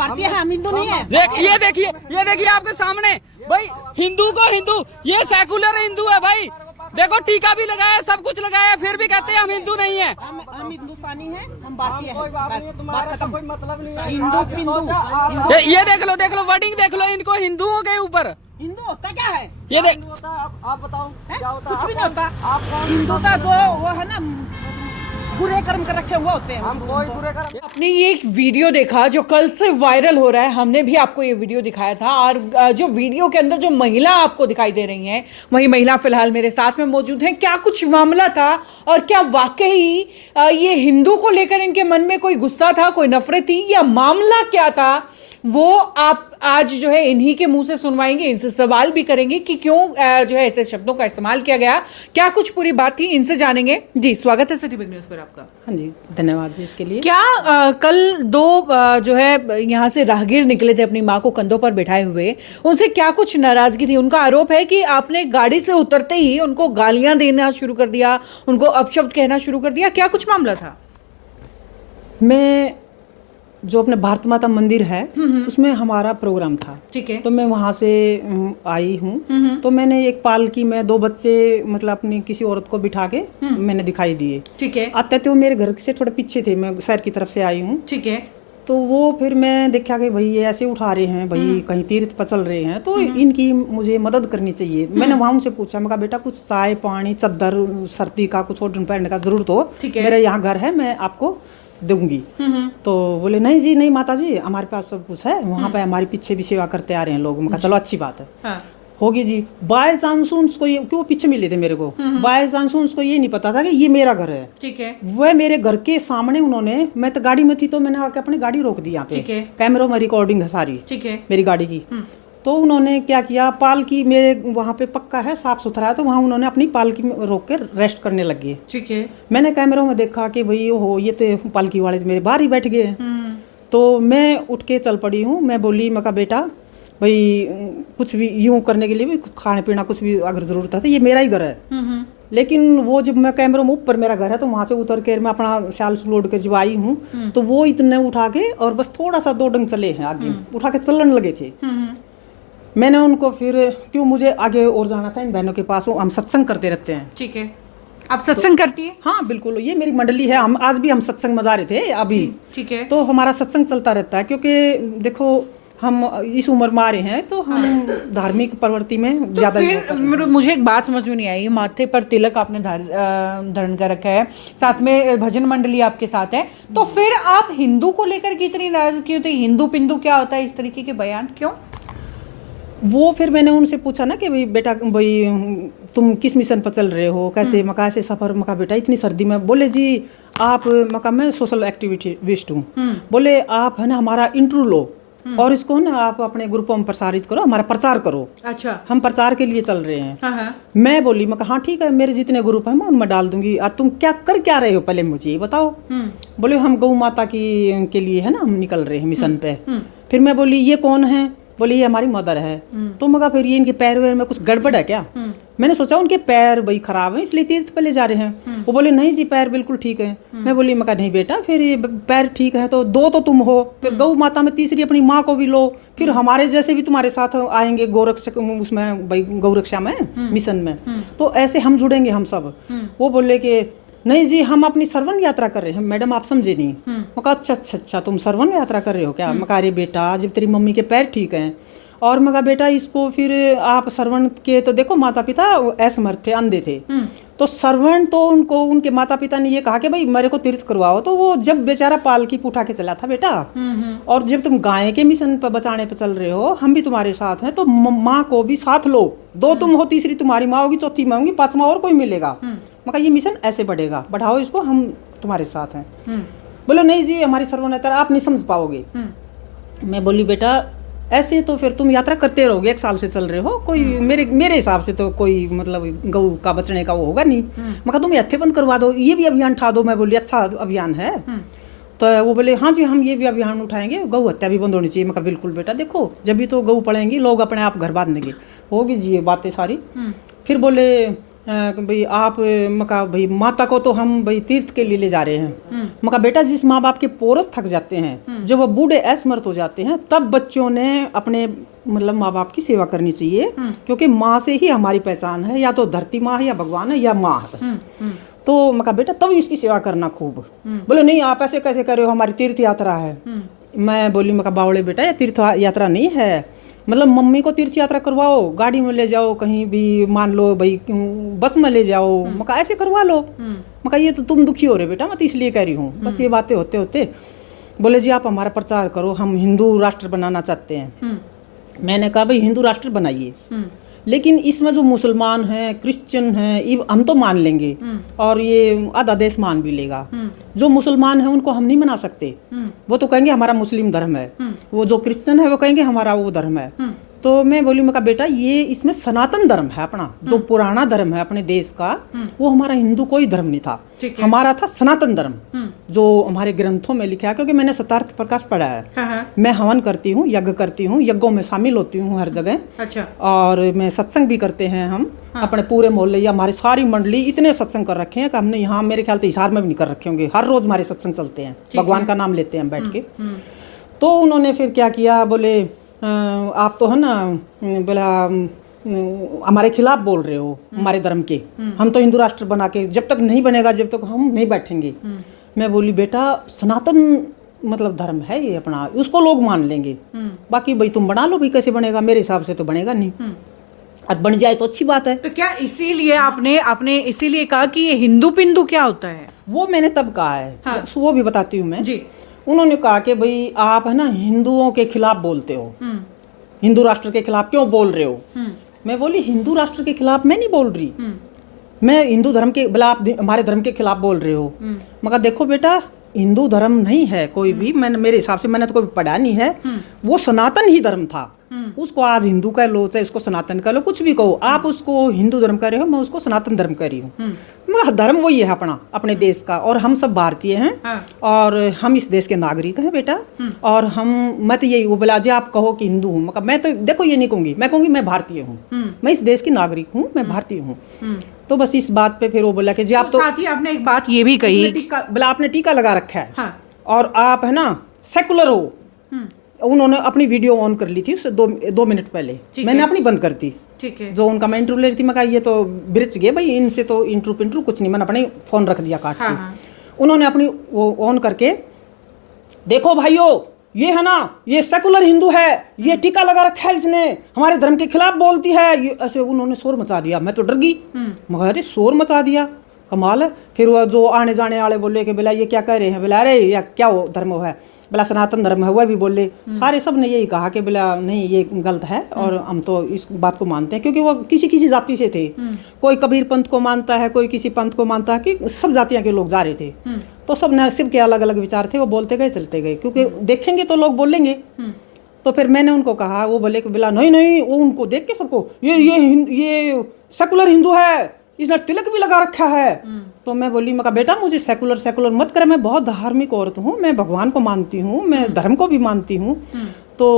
भारतीय हैं, हम हिंदू नहीं है। ये देखिए आपके सामने भाई, हिंदू को हिंदू, ये सेकुलर हिंदू है भाई। देखो टीका भी लगाया, सब कुछ लगाया, फिर भी कहते हैं हम हिंदू नहीं है। हम हिंदुस्तानी हैं, हम भारतीय हैं, बस बात खत्म। कोई मतलब नहीं है। हिंदू हिंदू ये देख लो वर्डिंग देख लो इनको, हिंदुओं के ऊपर। हिंदू होता क्या है? ये देख, आप बताओ क्या होता है? कुछ भी नहीं होता। हिंदुता जो वो है ना, बुरे कर्म कर रखे हुए होते हैं। हम कोई बुरे कर्म। आपने ये एक वीडियो देखा जो कल से वायरल हो रहा है, हमने भी आपको ये वीडियो दिखाया था। और जो वीडियो के अंदर जो महिला आपको दिखाई दे रही हैं, वही महिला फिलहाल मेरे साथ में मौजूद हैं। क्या कुछ मामला था और क्या वाकई ये हिंदू को लेकर इनके मन में कोई गुस्सा था, कोई नफरत थी, या मामला क्या था, वो आप आज जो है इन्हीं के मुंह से सुनवाएंगे। इनसे सवाल भी करेंगे कि क्यों जो है ऐसे शब्दों का इस्तेमाल किया गया, क्या कुछ पूरी बात थी, इनसे जानेंगे। जी, स्वागत है सिटी बिग न्यूज़ पर आपका। हाँ जी, धन्यवाद जी इसके लिए। क्या कल दो जो है यहाँ से राहगीर निकले थे अपनी माँ को कंधों पर बिठाए हुए, उनसे क्या कुछ नाराजगी थी? उनका आरोप है कि आपने गाड़ी से उतरते ही उनको गालियां देना शुरू कर दिया, उनको अपशब्द कहना शुरू कर दिया। क्या कुछ मामला था? मैं जो अपने भारत माता मंदिर है उसमें हमारा प्रोग्राम था, ठीक है। तो मैं वहाँ से आई हूँ। तो मैंने एक पालकी में 2 बच्चे मतलब अपनी किसी औरत को बिठा के मैंने दिखाई दिए। ठीक है, आते थे वो मेरे घर से थोड़े पीछे थे, मैं शहर की तरफ से आई हूँ। ठीक है। तो वो फिर मैं देखा कि भाई ये ऐसे उठा रहे हैं, भाई कहीं तीर्थ पर चल रहे हैं, तो इनकी मुझे मदद करनी चाहिए। मैंने वहाँ उनसे पूछा, मैं कहा बेटा कुछ चाय पानी चद्दर सर्दी का कुछ ओढ़ने पहनने का जरूरत हो, मेरे यहाँ घर है, मैं आपको दूंगी। तो बोले नहीं जी नहीं माता जी, हमारे पास सब कुछ है, वहाँ पे हमारे पीछे भी सेवा करते आ रहे हैं लोग। मैं कहा चलो अच्छी बात है। हाँ। होगी जी। बाय चांस उसको ये, क्यों पीछे मिले थे मेरे को, बाय चांस उसको ये नहीं पता था कि ये मेरा घर है। ठीक है। वह मेरे घर के सामने उन्होंने, मैं तो गाड़ी में थी तो मैंने आके अपनी गाड़ी रोक दी यहाँ पे, कैमरों में रिकॉर्डिंग है सारी, ठीक है, मेरी गाड़ी की। तो उन्होंने क्या किया, पालकी मेरे वहाँ पे पक्का है, साफ सुथरा है, तो वहाँ उन्होंने अपनी पालकी में रोक के रेस्ट करने लग गए। ठीक है। मैंने कैमरों में देखा कि भाई हो ये तो पालकी वाले मेरे बाहर ही बैठ गए। तो मैं उठ के चल पड़ी हूँ। मैं बोली, मैं कहा बेटा भाई कुछ भी यूँ करने के लिए भी, खाने पीना कुछ भी अगर ज़रूरत है तो ये मेरा ही घर है। लेकिन वो जब मैं कैमरों में ऊपर मेरा घर है तो वहाँ से उतर के मैं अपना शाल लोड के जब आई हूँ, तो वो इतने उठा के और बस थोड़ा सा 2 डंग चले हैं आगे, उठा के चलने लगे थे। मैंने उनको फिर, क्यों मुझे आगे और जाना था इन बहनों के पास, हम सत्संग करते रहते हैं। ठीक है। आप सत्संग करती है? हाँ बिल्कुल, ये मेरी मंडली है, हम आज भी हम सत्संग में जा रहे थे अभी। ठीक है। तो हमारा सत्संग चलता रहता है, क्योंकि देखो हम इस उम्र में आ रहे हैं तो हम धार्मिक प्रवृत्ति में ज्यादा। फिर मुझे एक बात समझ में नहीं आई, माथे पर तिलक आपने धारण कर रखा है, साथ में भजन मंडली आपके साथ है, तो फिर आप हिंदू को लेकर की इतनी नाराज क्यों थी? हिंदू पिंदू क्या होता है, इस तरीके के बयान क्यों? वो फिर मैंने उनसे पूछा ना कि भाई बेटा भाई तुम किस मिशन पर चल रहे हो, कैसे मका ऐसे सफर, मका बेटा इतनी सर्दी में। बोले जी आप, मका मैं सोशल एक्टिविस्ट हूँ। बोले आप है ना हमारा इंटरव्यू लो और इसको ना आप अपने ग्रुपों में प्रसारित करो, हमारा प्रचार करो। अच्छा। हम प्रचार के लिए चल रहे हैं। हाँ। मैं बोली, मैं कहा हाँ ठीक है, मेरे जितने ग्रुप हैं मैं उनमें डाल दूंगी। और तुम क्या रहे हो पहले मुझे ये बताओ। बोले हम गौ माता की के लिए है ना हम निकल रहे हैं मिशन पे। फिर मैं बोली ये कौन है? बोली ये हमारी मदर है। तो मगा फिर ये इनके पैर वैर में कुछ गड़बड़ है क्या? मैंने सोचा उनके पैर भाई खराब है इसलिए तीर्थ पे ले जा रहे हैं। वो बोले नहीं जी पैर बिल्कुल ठीक है। मैं बोली, मैं कहा नहीं बेटा, फिर ये पैर ठीक है तो 2 तो तुम हो, फिर गौ माता में तीसरी अपनी माँ को भी लो, फिर हमारे जैसे भी तुम्हारे साथ आएंगे गोरक्षा उसमें भाई गौरक्षा में मिशन में, तो ऐसे हम जुड़ेंगे हम सब। वो बोले कि नहीं जी हम अपनी सरवन यात्रा कर रहे हैं। मैडम आप समझे नहीं। मैं कहा अच्छा तुम सरवन यात्रा कर रहे हो क्या? मैं कहा अरे बेटा जब तेरी मम्मी के पैर ठीक हैं, और मैं कहा बेटा इसको फिर आप सरवण के, तो देखो माता पिता असमर्थ थे, अंधे थे, तो सरवण तो उनको उनके माता पिता ने ये कहा कि भाई मेरे को तीर्थ करवाओ। तो वो जब बेचारा पालकी उठा के चला था बेटा, और जब तुम गाय के मिशन पर बचाने पर चल रहे हो, हम भी तुम्हारे साथ हैं, तो माँ को भी साथ लो। 2 तुम हो, तीसरी तुम्हारी माँ होगी, चौथी मैं होगी, 5वां और कोई मिलेगा। मैं कहा ये मिशन ऐसे बढ़ेगा, बढ़ाओ इसको, हम तुम्हारे साथ हैं। बोलो नहीं जी हमारी सरवण यात्रा आप नहीं समझ पाओगे। मैं बोली बेटा ऐसे तो फिर तुम यात्रा करते रहोगे, 1 साल से चल रहे हो, कोई मेरे हिसाब से तो कोई मतलब गौ का बचने का वो होगा नहीं। मैं कहा तुम हत्थे बंद करवा दो, ये भी अभियान उठा दो। मैं बोली अच्छा अभियान है। तो वो बोले हाँ जी हम ये भी अभियान उठाएंगे, गौ हत्या भी बंद होनी चाहिए। मैं कहा बिल्कुल बेटा, देखो जब भी तो गौ पड़ेंगी लोग अपने आप घर बांध देंगे, होगी जी ये बातें सारी। फिर बोले भाई आप मका भाई माता को तो हम भाई तीर्थ के लिए ले जा रहे हैं। मका बेटा जिस माँ बाप के पोरस थक जाते हैं, जब वो बूढ़े असमर्थ हो जाते हैं, तब बच्चों ने अपने मतलब माँ बाप की सेवा करनी चाहिए, क्योंकि माँ से ही हमारी पहचान है, या तो धरती माँ है या भगवान है या माँ है बस। तो मका बेटा तब इसकी सेवा करना खूब। बोले नहीं आप ऐसे कैसे कर रहे हो, हमारी तीर्थ यात्रा है। मैं बोली मका बावड़े बेटा ये तीर्थ यात्रा नहीं है, मतलब मम्मी को तीर्थ यात्रा करवाओ, गाड़ी में ले जाओ, कहीं भी मान लो भाई बस में ले जाओ, मका ऐसे करवा लो। मका ये तो तुम दुखी हो रहे बेटा, मैं तो इसलिए कह रही हूँ। बस ये बातें होते होते बोले जी आप हमारा प्रचार करो, हम हिंदू राष्ट्र बनाना चाहते हैं। मैंने कहा भाई हिंदू राष्ट्र बनाइए, लेकिन इसमें जो मुसलमान हैं, क्रिश्चियन हैं, हम तो मान लेंगे और ये आधा देश मान भी लेगा। जो मुसलमान हैं उनको हम नहीं मना सकते, वो तो कहेंगे हमारा मुस्लिम धर्म है, वो जो क्रिश्चियन है वो कहेंगे हमारा वो धर्म है। तो मैं बोली मैं कहा बेटा ये इसमें सनातन धर्म है अपना, जो पुराना धर्म है अपने देश का, वो हमारा हिंदू कोई धर्म नहीं था, हमारा था सनातन धर्म, जो हमारे ग्रंथों में लिखा है। क्योंकि मैंने सतार्थ प्रकाश पढ़ा है, मैं हवन करती हूँ, यज्ञ करती हूँ, यज्ञों में शामिल होती हूँ हर जगह। अच्छा। और मैं सत्संग भी करते हैं हम अपने पूरे मोहल्ले या हमारी सारी मंडली इतने सत्संग कर रखे हैं कि हमने यहाँ मेरे ख्याल से हिसार में भी नहीं कर रखे होंगे, हर रोज हमारे सत्संग चलते हैं, भगवान का नाम लेते हैं हम बैठ के। तो उन्होंने फिर क्या किया, बोले आप तो है ना बोला हमारे खिलाफ बोल रहे हो हमारे धर्म के, हम तो हिंदू राष्ट्र बना के जब तक नहीं बनेगा जब तक हम नहीं बैठेंगे। मैं बोली बेटा सनातन मतलब धर्म है ये अपना, उसको लोग मान लेंगे, बाकी भाई तुम बना लो भी, कैसे बनेगा, मेरे हिसाब से तो बनेगा नहीं, और बन जाए तो अच्छी बात है। तो क्या इसीलिए आपने इसीलिए कहा कि ये हिंदू पिंदू क्या होता है? वो मैंने तब कहा है। हाँ। वो भी बताती हूँ मैं जी। उन्होंने कहा कि भाई आप है ना हिंदुओं के खिलाफ बोलते हो, हिंदू राष्ट्र के खिलाफ क्यों बोल रहे हो। मैं बोली हिंदू राष्ट्र के खिलाफ मैं नहीं बोल रही, मैं हिंदू धर्म के बोला आप हमारे धर्म के खिलाफ बोल रहे हो। मगर देखो बेटा हिंदू धर्म नहीं है कोई भी, मैंने मेरे हिसाब से मैंने तो कोई पढ़ा नहीं है, वो सनातन ही धर्म था। उसको आज हिंदू कह लो चाहे उसको सनातन कह लो, कुछ भी कहो, आप उसको हिंदू धर्म कह रहे हो, मैं उसको सनातन धर्म कह रही हूँ। मगर धर्म वही है अपना, अपने देश का, और हम सब भारतीय हैं। हाँ। और हम इस देश के नागरिक हैं बेटा। और मैं तो यही वो बोला जी आप कहो कि हिंदू हूँ, मगर मैं तो देखो ये नहीं कहूँगी, मैं कहूँगी मैं भारतीय हूँ, मैं इस देश की नागरिक हूँ, मैं भारतीय हूँ। तो बस इस बात पे फिर वो बोला कि जी आप तो साथ ही आपने एक बात ये भी कही, बोला आपने टीका लगा रखा है। हाँ। और आप है ना सेकुलर हो। उन्होंने अपनी वीडियो ऑन कर ली थी उससे 2 मिनट पहले, मैंने अपनी बंद कर दी। ठीक है। जो उनका मैं इंटरव्यू ले रही थी, मैं कहा ये तो बिरच गए भाई, इनसे तो इंटरव्यू कुछ नहीं, मैंने अपने फोन रख दिया काट के। उन्होंने अपनी वो ऑन करके, देखो भाइयों ये है ना ये सेकुलर हिंदू है, ये टीका लगा रखा है, इसने हमारे धर्म के खिलाफ बोलती है, ये ऐसे उन्होंने शोर मचा दिया। मैं तो डर गई, मगर अरे शोर मचा दिया, कमाल है। फिर वो जो आने जाने वाले बोले कि बोला ये क्या कह रहे हैं, बोला अरे या क्या वो धर्म है, बोला सनातन धर्म है, वह भी बोले। सारे सब ने यही कहा कि बोला नहीं ये गलत है, और हम तो इस बात को मानते हैं, क्योंकि वो किसी किसी जाति से थे, कोई कबीर पंथ को मानता है, कोई किसी पंथ को मानता है, कि सब जातियां के लोग जा रहे थे। तो सब ने सिर्फ के अलग अलग विचार थे, वो बोलते गए चलते गए, क्योंकि देखेंगे तो लोग बोलेंगे। तो फिर मैंने उनको कहा, वो बोले कि बोला नहीं नहीं, वो उनको देख के सबको ये सेकुलर हिंदू है, इसने तिलक भी लगा रखा है। तो मैं बोली मैं कहा बेटा मुझे सेकुलर मत करे, मैं बहुत धार्मिक औरत हूँ, मैं भगवान को मानती हूँ, मैं धर्म को भी मानती हूँ। तो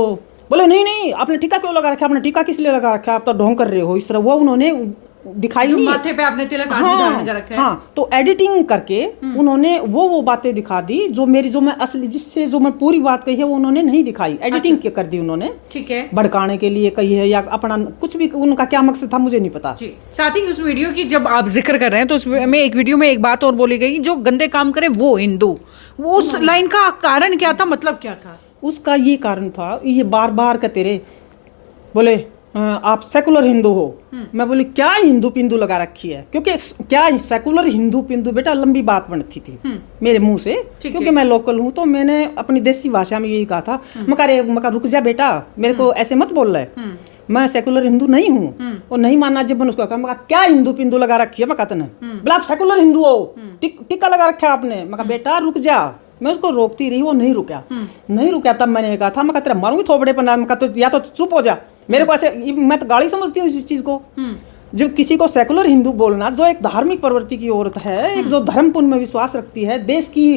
बोले नहीं नहीं आपने टीका क्यों लगा रखा, आपने टीका किस लिए लगा रखा, आप तो ढोंग कर रहे हो, इस तरह वो उन्होंने दिखाई नहीं, माथे पे आपने तिलक आज भी धारण कर रखा है। हाँ, तो एडिटिंग करके उन्होंने वो बातें दिखा दी जो मेरी, जो मैं असली जिससे जो मैं पूरी बात कही है वो उन्होंने नहीं दिखाई, एडिटिंग अच्छा। कर दी उन्होंने, ठीक है, भड़काने के लिए कही है या अपना कुछ भी, उनका क्या मकसद था मुझे नहीं पता। साथ ही उस वीडियो की जब आप जिक्र कर रहे हैं तो उसमें एक वीडियो में एक बात और बोली गई, जो गंदे काम करे वो हिंदू, वो उस लाइन का कारण क्या था, मतलब क्या था उसका? ये कारण था, ये बार बार कहते रहे, बोले आप सेकुलर हिंदू हो। मैं बोली क्या हिंदू पिंदू लगा रखी है, क्योंकि क्या सेकुलर हिंदू पिंदू बेटा लंबी बात बनती थी मेरे मुंह से, क्योंकि मैं लोकल हूँ, तो मैंने अपनी देसी भाषा में यही कहा था, मका रुक जा बेटा, मेरे को ऐसे मत बोल रहे, मैं सेकुलर हिंदू नहीं हूँ। और नहीं मानना जब मैंने उसको कहा, मैं क्या हिंदू पिंदू लगा रखी है, मैं कहता नहीं, बोला आप सेकुलर हिंदू हो, टिक्का लगा रखा है आपने। मैं बेटा रुक जा, मैं उसको रोकती रही, वो नहीं रुका। तब मैंने कहा था, मैं तेरा मारूंगी थोबड़े पर, तो या तो चुप हो जा, मेरे को ऐसे, मैं तो गाली समझती हूँ इस चीज को। जब किसी को सेकुलर हिंदू बोलना, जो एक धार्मिक प्रवृत्ति की औरत है, एक जो धर्म पुण्य में विश्वास रखती है, देश की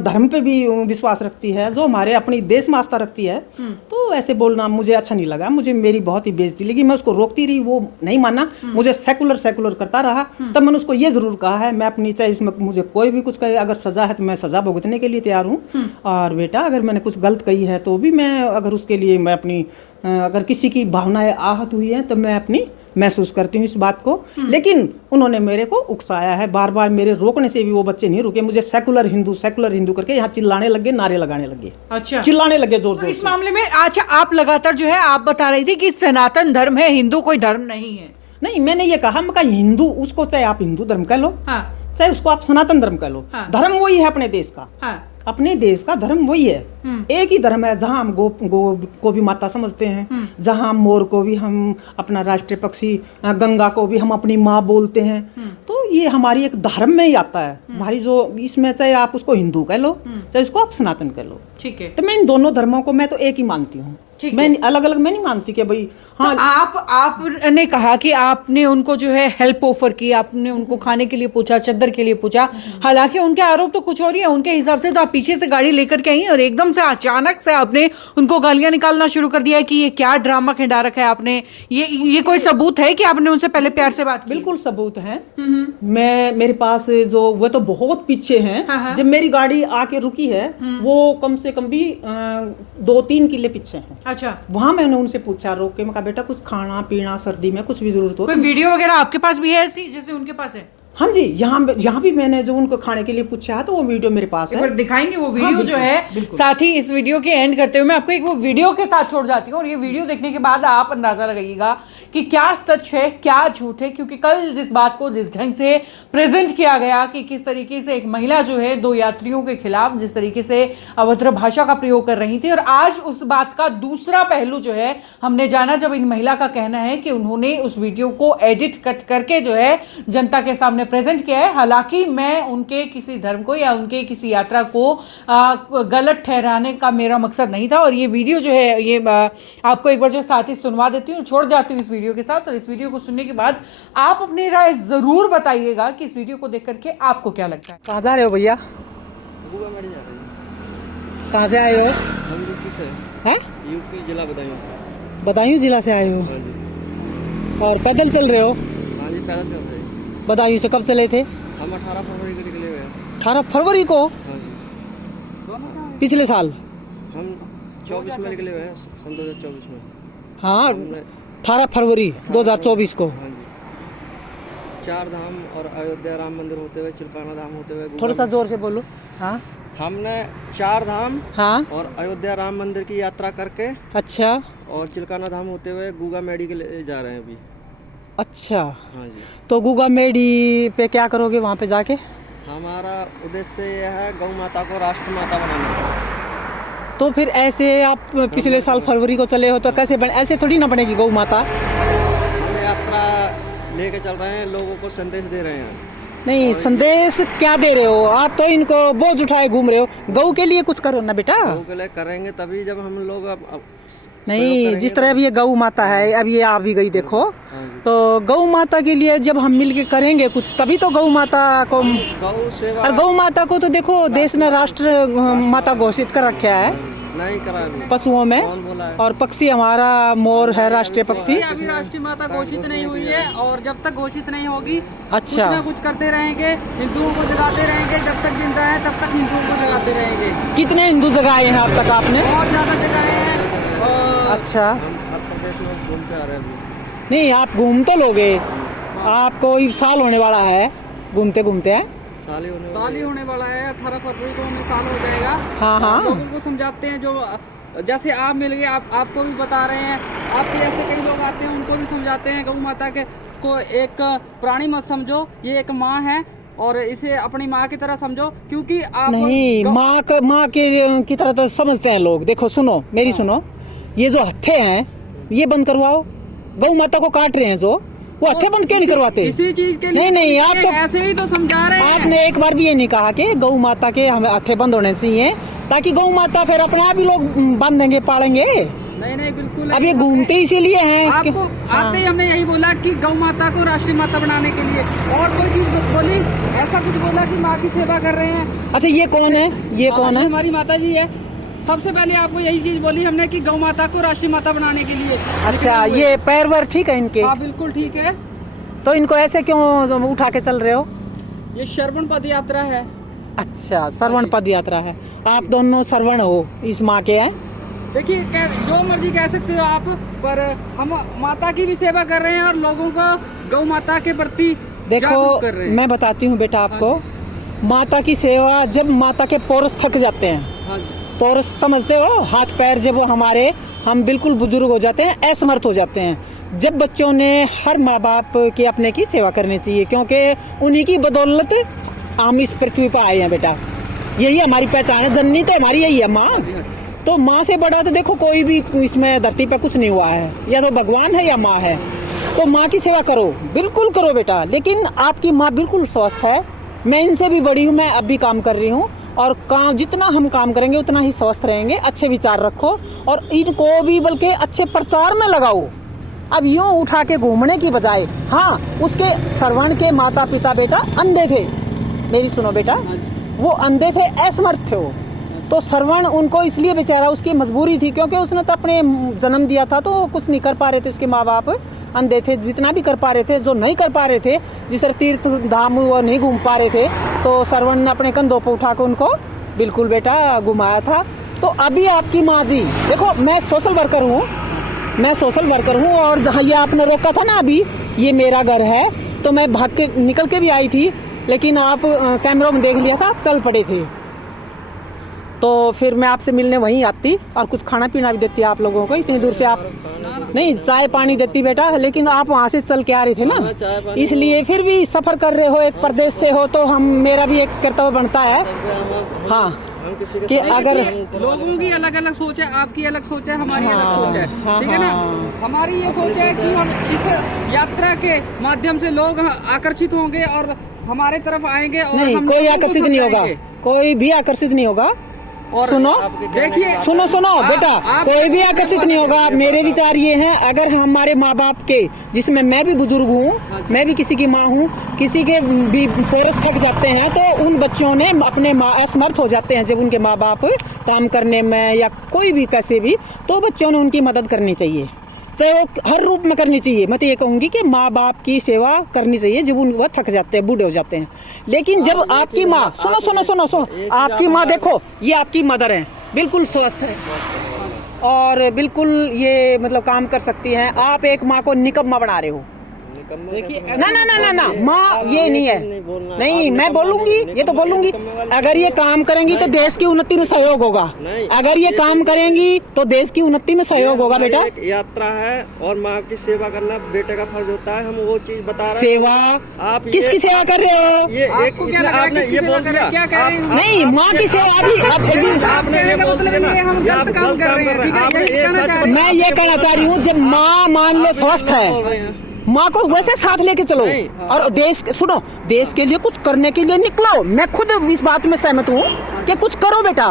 धर्म पे भी विश्वास रखती है, जो हमारे अपनी देश में आस्था रखती है, तो ऐसे बोलना मुझे अच्छा नहीं लगा। मुझे मेरी बहुत ही बेइज्जती लगी। मैं उसको रोकती रही, वो नहीं माना, मुझे सेकुलर करता रहा। तब मैंने उसको ये जरूर कहा है, मैं अपनी चाहे इसमें मुझे कोई भी कुछ कहे, अगर सजा है तो मैं सजा भुगतने के लिए तैयार हूँ। और बेटा अगर मैंने कुछ गलत कही है तो भी मैं, अगर उसके लिए मैं अपनी, अगर किसी की भावनाएं आहत हुई है तो मैं अपनी महसूस करती हूँ इस बात को। लेकिन उन्होंने मेरे को उकसाया है, बार बार मेरे रोकने से भी वो बच्चे नहीं रुके। मुझे सेकुलर हिंदू करके यहाँ चिल्लाने लगे, नारे लगाने लगे। अच्छा, चिल्लाने लगे जोर तो जोर इस से। मामले में अच्छा, आप लगातार जो है आप बता रही थी कि सनातन धर्म है, हिंदू कोई धर्म नहीं है। नहीं, मैंने ये कहा, मैं कहा हिंदू, उसको चाहे आप हिंदू धर्म कह लो, हाँ, चाहे उसको आप सनातन धर्म कह लो, हाँ। धर्म वही है अपने देश का। हाँ, अपने देश का धर्म वही है, एक ही धर्म है। जहाँ हम गो को भी माता समझते हैं, जहाँ मोर को भी हम अपना राष्ट्रीय पक्षी, गंगा को भी हम अपनी माँ बोलते हैं, तो ये हमारी एक धर्म में ही आता है हमारी। जो इसमें चाहे आप उसको हिंदू कह लो, चाहे उसको आप सनातन कह लो, ठीक है। तो मैं इन दोनों धर्मों को मैं तो एक ही मानती हूँ। मैं अलग अलग मैं नहीं मानती कि भाई हाँ। तो आपने कहा कि आपने उनको जो है हेल्प ऑफर की, आपने उनको खाने के लिए पूछा, चद्दर के लिए पूछा, हालांकि उनके आरोप तो कुछ और ही है। उनके हिसाब से तो आप पीछे से गाड़ी लेकर के आई और एकदम से अचानक से आपने उनको गालियां निकालना शुरू कर दिया कि ये क्या ड्रामा खिंडा रखा है आपने। ये कोई सबूत है कि आपने उनसे पहले प्यार से बात की? बिल्कुल सबूत है। मैं, मेरे पास जो वो तो बहुत पीछे हैं, जब मेरी गाड़ी आके रुकी है वो कम से कम भी 2-3 किले पीछे हैं। अच्छा, वहां मैंने उनसे पूछा रोक के, मैं कहा बेटा कुछ खाना पीना सर्दी में कुछ भी जरूरत हो। कोई वीडियो वगैरह आपके पास भी है ऐसी जैसे उनके पास है? हाँ जी, यहाँ भी मैंने जो उनको खाने के लिए पूछा है तो वो वीडियो मेरे पास है। दिखाएंगे वो वीडियो जो है। साथ ही इस वीडियो के एंड करते हुए मैं आपको एक वो वीडियो के साथ छोड़ जाती हूँ और ये वीडियो देखने के बाद आप अंदाजा लगाइएगा कि क्या सच है क्या झूठ है। क्योंकि कल जिस बात को जिस ढंग से प्रेजेंट किया गया कि किस तरीके से एक महिला जो है 2 यात्रियों के खिलाफ जिस तरीके से अभद्र भाषा का प्रयोग कर रही थी, और आज उस बात का दूसरा पहलू जो है हमने जाना, जब इन महिला का कहना है कि उन्होंने उस वीडियो को एडिट कट करके जो है जनता के सामने प्रेजेंट किया है। हालांकि मैं उनके किसी धर्म को या उनके किसी यात्रा को गलत ठहराने का मेरा मकसद नहीं था। और ये वीडियो जो है ये आपको एक बार जो साथ ही सुनवा देती हूँ, छोड़ जाती हूँ इस वीडियो के साथ। और इस वीडियो को सुनने के बाद आप अपनी राय जरूर बताइएगा कि इस वीडियो को देख करके आपको क्या लगता है। कहाँ जा रहे हो भैया? कहाँ से आए हो? हम यूपी से हैं? यूपी जिला बदायूं से। बदायूं जिला से आए हो? हाँ जी। और पैदल चल रहे हो? हाँ जी, पैदल चल रहे हैं। बदायूं से कब चले थे? हम 18 फरवरी को निकले हुए हैं। 18 फरवरी को? हाँ जी। पिछले साल? हम 24 में निकले हुए हैं, सन 2024 में। हाँ, 18 फरवरी 2024 को। हाँ जी। 4 धाम और अयोध्या राम मंदिर होते हुए, चिल्काना धाम होते हुए, थोड़ा सा जोर से बोलो। हाँ, हमने 4 धाम हाँ, और अयोध्या राम मंदिर की यात्रा करके अच्छा, और चिल्काना धाम होते हुए गुगा मेडी के लिए जा रहे हैं अभी। अच्छा। हाँ जी। तो गुगा मेडी पे क्या करोगे वहाँ पे जाके? हमारा उद्देश्य यह है गौ माता को राष्ट्र माता बनाने का। तो फिर ऐसे आप पिछले साल फरवरी को चले हो तो कैसे ऐसे थोड़ी ना बनेगी गौ माता? हम यात्रा लेके चल रहे हैं, लोगों को संदेश दे रहे हैं। नहीं, संदेश क्या दे रहे हो आप? तो इनको बोझ उठाए घूम रहे हो। गौ के लिए कुछ करो ना बेटा। गौ के लिए करेंगे तभी जब हम लोग अब नहीं, जिस तरह अब ये गौ माता है, अब ये आ भी गई देखो, तो गौ माता के लिए जब हम मिलके करेंगे कुछ तभी तो गौ माता को। गौ सेवा। और गौ माता को तो देखो देश ने राष्ट्र माता घोषित कर रखा है नहीं करा अभी। पशुओं में। कौन बोला है? और पक्षी हमारा मोर है राष्ट्रीय पक्षी। अभी राष्ट्रीय माता घोषित नहीं हुई है और जब तक घोषित नहीं होगी अच्छा, कुछ ना कुछ करते रहेंगे, हिंदुओं को जगाते रहेंगे। जब तक जिंदा है तब तक हिंदुओं को जगाते रहेंगे। कितने हिंदू जगाए हैं अब तक आपने? बहुत ज्यादा जगाए हैं। और अच्छा, हम मध्य प्रदेश में घूमते आ रहे हैं अभी। नहीं आप घूम तो लोगे, आपको साल होने वाला है घूमते घूमते हैं। साल ही होने वाला है, 18 फरवरी को हमें साल हो जाएगा। हाँ हाँ, लोगों को समझाते हैं, जो जैसे आप मिल गए, आपको भी बता रहे हैं। आपके जैसे कई लोग आते हैं, उनको भी समझाते हैं गौ माता के को एक प्राणी मत समझो, ये एक माँ है और इसे अपनी माँ की तरह समझो। क्योंकि आप नहीं, माँ के की तरह तो समझते हैं लोग। देखो सुनो मेरी सुनो, ये जो हत्थे हैं ये बंद करवाओ। गौ माता को काट रहे हैं जो, वो हत्थे बंद क्यों नहीं करवाते? किसी चीज के लिए नहीं, आप तो ऐसे ही तो समझा रहे हैं। आपने एक बार भी ये नहीं कहा कि गौ माता के हमें हत्थे बंद होने चाहिए, ताकि गौ माता फिर अपने आप ही लोग बांधेंगे पालेंगे। नहीं नहीं बिल्कुल अब ये घूमते इसीलिए हैं कि- आपको आते ही हमने यही बोला कि गौ माता को राष्ट्रीय माता बनाने के लिए, और कोई चीज बोली, ऐसा कुछ बोला कि माँ की सेवा कर रहे हैं। अच्छा ये कौन है, ये कौन है? हमारी माता जी है। सबसे पहले आपको यही चीज बोली हमने कि गौ माता को राष्ट्रीय माता बनाने के लिए। अच्छा ये पैर वर ठीक है इनके? हाँ बिल्कुल ठीक है। तो इनको ऐसे क्यों उठा के चल रहे हो? ये श्रवण पद यात्रा है। अच्छा श्रवण पद यात्रा है। आप दोनों श्रवण हो इस माँ के हैं? देखिए जो मर्जी कह सकते हो आप, पर हम माता की भी सेवा कर रहे हैं और लोगों को गौ माता के प्रति देखो जागरूक कर रहे हैं। मैं बताती हूँ बेटा आपको, माता की सेवा, जब माता के पोरस थक जाते हैं, हाँ जी। पोरस समझते हो, हाथ पैर जब वो हमारे, हम बिल्कुल बुजुर्ग हो जाते हैं, असमर्थ हो जाते हैं, जब बच्चों ने हर माँ बाप के अपने की सेवा करनी चाहिए, क्योंकि उन्हीं की बदौलत हम इस पृथ्वी पर आए हैं बेटा। यही हमारी पहचान है, जननी तो हमारी यही है माँ। तो माँ से बड़ा तो देखो कोई भी इसमें धरती पे कुछ नहीं हुआ है, या तो भगवान है या माँ है। तो माँ की सेवा करो, बिल्कुल करो बेटा। लेकिन आपकी माँ बिल्कुल स्वस्थ है, मैं इनसे भी बड़ी हूँ, मैं अब भी काम कर रही हूँ, और काम जितना हम काम करेंगे उतना ही स्वस्थ रहेंगे। अच्छे विचार रखो और इनको भी बल्कि अच्छे प्रचार में लगाओ। अब यूं उठा के घूमने की बजाय, हाँ उसके श्रवण के माता पिता बेटा अंधे थे, मेरी सुनो बेटा, वो अंधे थे, असमर्थ थे वो। तो श्रवण उनको इसलिए बेचारा, उसकी मजबूरी थी, क्योंकि उसने तो अपने जन्म दिया था तो कुछ नहीं कर पा रहे थे, उसके माँ बाप अंधे थे। जितना भी कर पा रहे थे, जो नहीं कर पा रहे थे, जिस तरह तीर्थ धाम वो नहीं घूम पा रहे थे, तो श्रवण ने अपने कंधों पर उठा के उनको बिल्कुल बेटा घुमाया था। तो अभी आपकी माँ जी देखो, मैं सोशल वर्कर हूँ, मैं सोशल वर्कर हूँ, और जहाँ ये आपने रोका था ना अभी, ये मेरा घर है, तो मैं भाग के निकल के भी आई थी, लेकिन आप कैमरों में देख लिया था, आप चल पड़े थे। तो फिर मैं आपसे मिलने वहीं आती और कुछ खाना पीना भी देती आप लोगों को। इतनी दूर से आप नहीं चाय पानी देती बेटा, लेकिन आप वहाँ से चल के आ रही थे ना, इसलिए फिर भी सफर कर रहे हो, एक प्रदेश से हो, तो हम, मेरा भी एक कर्तव्य बनता है हाँ कि अगर लोगों की अलग अलग सोच है, आपकी अलग सोच है, हमारी अलग सोच है, हाँ, ठीक है ना। हाँ। हमारी ये सोच है कि हम इस यात्रा के माध्यम से लोग आकर्षित होंगे और हमारे तरफ आएंगे, और नहीं, हम कोई लोगों को आकर्षित नहीं होगा, समझाएंगे। कोई भी आकर्षित नहीं होगा। और सुनो देखिए, सुनो सुनो बेटा, आप कोई भी आकर्षित नहीं होगा। मेरे विचार ये हैं, अगर हमारे माँ बाप के, जिसमें मैं भी बुजुर्ग हूँ, मैं भी किसी की माँ हूँ, किसी के भी पोरस थक जाते हैं, तो उन बच्चों ने अपने माँ असमर्थ हो जाते हैं, जब उनके माँ बाप काम करने में या कोई भी कैसे भी, तो बच्चों ने उनकी मदद करनी चाहिए, चाहे वो हर रूप में करनी चाहिए। मैं तो ये कहूँगी कि माँ बाप की सेवा करनी चाहिए जब उन वह थक जाते हैं, बूढ़े हो जाते हैं। लेकिन जब आपकी माँ, सुनो सुनो सुनो सुनो, आपकी माँ देखो, ये आपकी मदर है, बिल्कुल स्वस्थ है और बिल्कुल ये मतलब काम कर सकती हैं। आप एक माँ को निकम्मा बना रहे हो। देखिए ना ना ना ना ना माँ ये नहीं है, नहीं मैं बोलूंगी, ये तो बोलूंगी, अगर ये काम करेंगी तो देश की उन्नति में सहयोग होगा। अगर ये काम करेंगी तो देश की उन्नति में सहयोग होगा बेटा। एक यात्रा है और माँ की सेवा करना बेटे का फर्ज होता है, हम वो चीज बता रहे हैं। सेवा आप किसकी सेवा कर रहे हो? ये आपको क्या लग रहा है आपने किसकी ये सेवा बोल कर रहे हैं? दिया, क्या कह रहे हैं? नहीं माँ की सेवा अभी आपने ये मतलब ये हम गलत काम कर रहे हैं, ठीक है, यही कहना चाह रहे हैं। मैं ये कहना चाह रही हूँ, जब माँ मान लो स्वस्थ है, माँ को वैसे साथ लेके चलो और देश, सुनो, देश के लिए कुछ करने के लिए निकलो। मैं खुद इस बात में सहमत हूँ कि कुछ करो बेटा।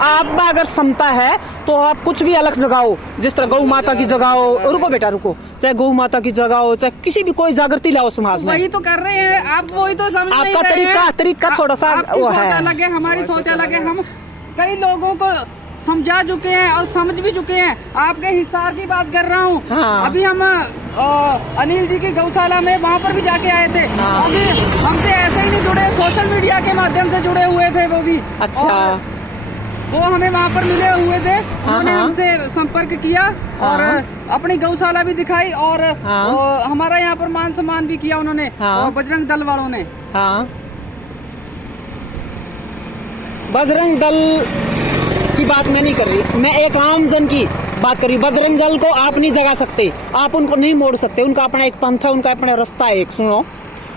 आप में अगर क्षमता है तो आप कुछ भी अलग जगाओ, जिस तरह गौ माता की जगाओ, रुको बेटा रुको, चाहे गौ माता की जगाओ, चाहे किसी भी कोई जागृति लाओ समाज में। वही तो कर रहे हैं आप, वही तो समझ नहीं आपका रहे हैं। तरीका थोड़ा सा आपकी वो सोच है। अलग है, हमारी सोच अलग है। हम कई लोगों को समझा चुके हैं और समझ भी चुके हैं। आपके हिसार की बात कर रहा हूँ, हाँ। अभी हम अनिल जी की गौशाला में वहाँ पर भी जाके आए थे। हाँ। अभी हमसे ऐसे ही नहीं जुड़े, सोशल मीडिया के माध्यम से जुड़े हुए थे वो भी। अच्छा। और वो हमें वहाँ पर मिले हुए थे, उन्होंने हमसे संपर्क किया और अपनी गौशाला भी दिखाई और हमारा यहाँ पर मान सम्मान भी किया उन्होंने, और बजरंग दल वालों ने। हाँ, बजरंग दल की बात मैं नहीं कर रही, मैं एक आम जन की बात कर रही। बजरंग दल को आप नहीं जगा सकते, आप उनको नहीं मोड़ सकते, उनका अपना एक पंथ है, उनका अपना रास्ता है एक, सुनो।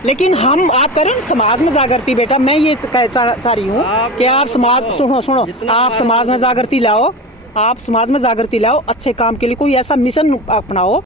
लेकिन हम, आप करें समाज में जागृति बेटा, मैं ये चाह रही हूँ कि आप समाज, सुनो सुनो, आप समाज में जागृति लाओ, आप समाज में जागृति लाओ, अच्छे काम के लिए कोई ऐसा मिशन अपनाओ